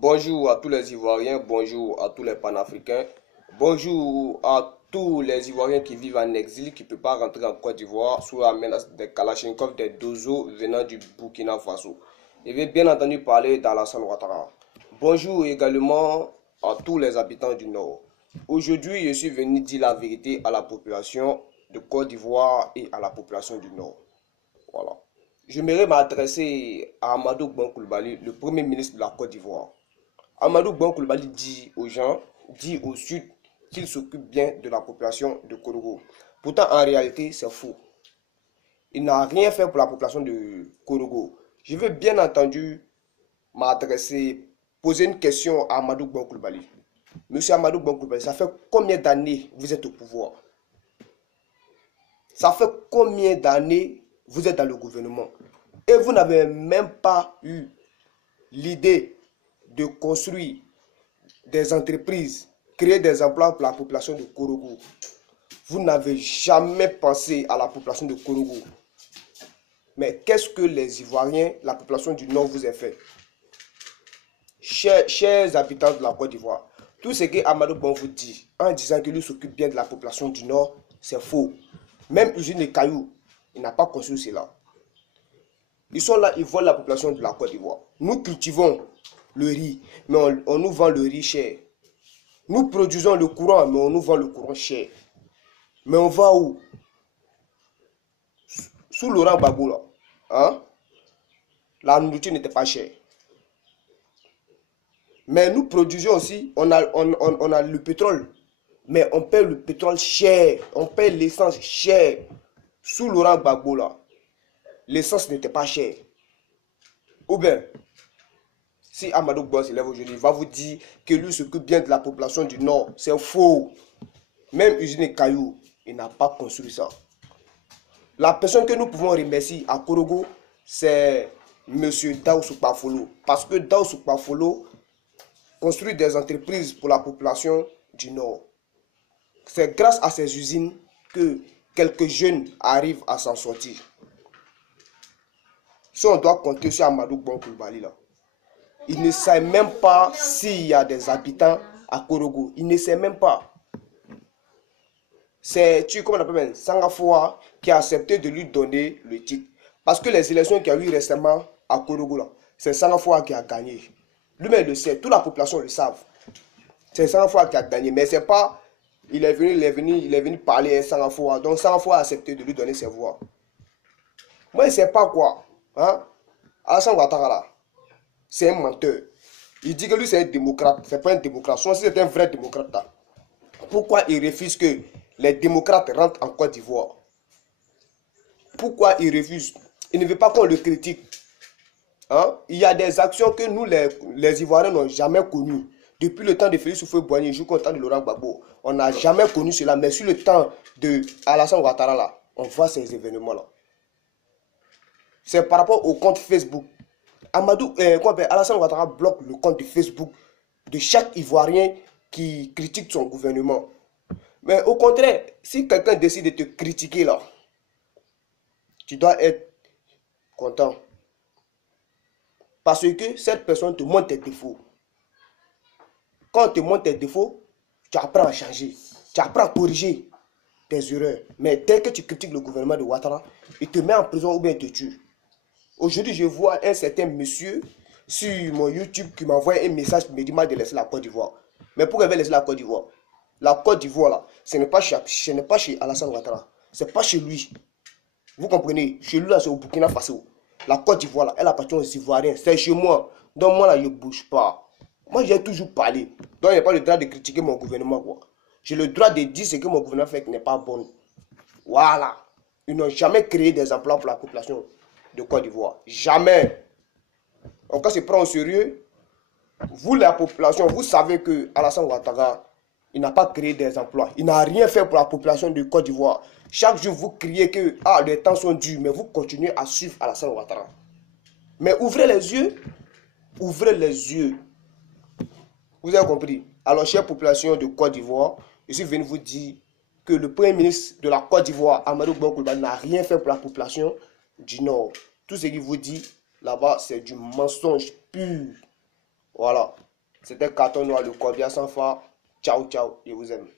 Bonjour à tous les Ivoiriens, bonjour à tous les panafricains, bonjour à tous les Ivoiriens qui vivent en exil, qui ne peuvent pas rentrer en Côte d'Ivoire sous la menace des Kalachnikov, des Dozo venant du Burkina Faso. Je vais bien entendu parler d'Alassane Ouattara. Bonjour également à tous les habitants du Nord. Aujourd'hui, je suis venu dire la vérité à la population de Côte d'Ivoire et à la population du Nord. Voilà. J'aimerais m'adresser à Amadou Bon Coulibaly, le premier ministre de la Côte d'Ivoire. Amadou Bon Coulibaly dit aux gens, dit au Sud, qu'il s'occupe bien de la population de Korogo. Pourtant, en réalité, c'est faux. Il n'a rien fait pour la population de Korogo. Je veux bien entendu m'adresser, poser une question à Amadou Bon Coulibaly. Monsieur Amadou Bon Coulibaly, ça fait combien d'années vous êtes au pouvoir? Ça fait combien d'années vous êtes dans le gouvernement? Et vous n'avez même pas eu l'idée de construire des entreprises, créer des emplois pour la population de Korogo. Vous n'avez jamais pensé à la population de Korogo. Mais qu'est-ce que les Ivoiriens, la population du Nord vous a fait? Chers habitants de la Côte d'Ivoire, tout ce que Amadou Bon vous dit, en disant que lui s'occupe bien de la population du Nord, c'est faux. Même usine de cailloux, il n'a pas construit cela. Ils sont là, ils volent la population de la Côte d'Ivoire. Nous cultivons le riz, mais on nous vend le riz cher. Nous produisons le courant, mais on nous vend le courant cher. Mais on va où? Sous Laurent Gbagbo, là, hein? La nourriture n'était pas chère. Mais nous produisons aussi, on a le pétrole. Mais on paie le pétrole cher. On paie l'essence cher. Sous Laurent Gbagbo, là, l'essence n'était pas chère. Ou bien, si Amadou Bon se lève aujourd'hui, il va vous dire que lui s'occupe bien de la population du Nord. C'est faux. Même usine et cailloux, il n'a pas construit ça. La personne que nous pouvons remercier à Korogo, c'est M. Daoussou Kpafolo. Parce que Daoussou Kpafolo construit des entreprises pour la population du Nord. C'est grâce à ces usines que quelques jeunes arrivent à s'en sortir. Si on doit compter sur Amadou Bon Coulibaly là, il ne sait même pas s'il y a des habitants à Korogo. Il ne sait même pas. C'est comment on appelle Sangafoua qui a accepté de lui donner le titre. Parce que les élections qu'il y a eu récemment à Korogo là, c'est Sangafoua qui a gagné. Lui-même le sait, toute la population le savent. C'est Sangafoua qui a gagné, mais c'est pas. Il est venu parler à Sangafoua. Donc Sangafoua a accepté de lui donner ses voix. Moi, je ne sais pas quoi. Hein? Alassane Ouattara là, c'est un menteur. Il dit que lui c'est un démocrate. C'est pas un démocrate. Si c'est un vrai démocrate là, pourquoi il refuse que les démocrates rentrent en Côte d'Ivoire? Pourquoi il refuse? Il ne veut pas qu'on le critique. Hein? Il y a des actions que nous, les Ivoiriens, n'ont jamais connues. Depuis le temps de Félix Houphouët-Boigny jusqu'au temps de Laurent Gbagbo, on n'a jamais connu cela. Mais sur le temps de Alassane Ouattara, là, on voit ces événements-là. C'est par rapport au compte Facebook. Alassane Ouattara bloque le compte de Facebook de chaque Ivoirien qui critique son gouvernement. Mais au contraire, si quelqu'un décide de te critiquer là, tu dois être content. Parce que cette personne te montre tes défauts. Quand on te montre tes défauts, tu apprends à changer. Tu apprends à corriger tes erreurs. Mais dès que tu critiques le gouvernement de Ouattara, il te met en prison ou bien il te tue. Aujourd'hui, je vois un certain monsieur sur mon YouTube qui m'envoie un message qui me dit de laisser la Côte d'Ivoire. Mais pourquoi il veut laisser la Côte d'Ivoire? La Côte d'Ivoire, là, ce n'est pas chez Alassane Ouattara. Ce n'est pas chez lui. Vous comprenez? Chez lui, là, c'est au Burkina Faso. La Côte d'Ivoire, là, elle appartient aux Ivoiriens. C'est chez moi. Donc, moi, là, je ne bouge pas. Moi, j'ai toujours parlé. Donc, il n'y a pas le droit de critiquer mon gouvernement, quoi. J'ai le droit de dire ce que mon gouvernement fait qui n'est pas bon. Voilà. Ils n'ont jamais créé des emplois pour la population de Côte d'Ivoire. Jamais. Donc, quand se prend au sérieux, vous, la population, vous savez que Alassane Ouattara, il n'a pas créé des emplois. Il n'a rien fait pour la population de Côte d'Ivoire. Chaque jour, vous criez que les temps sont durs, mais vous continuez à suivre Alassane Ouattara. Mais ouvrez les yeux. Ouvrez les yeux. Vous avez compris? Alors, chère population de Côte d'Ivoire, je suis venu vous dire que le premier ministre de la Côte d'Ivoire, Amadou Bon Coulibaly, n'a rien fait pour la population du Nord. Tout ce qu'il vous dit là-bas, c'est du mensonge pur. Voilà. C'était Carton Noir, le Corbia sans foi. Ciao, ciao, je vous aime.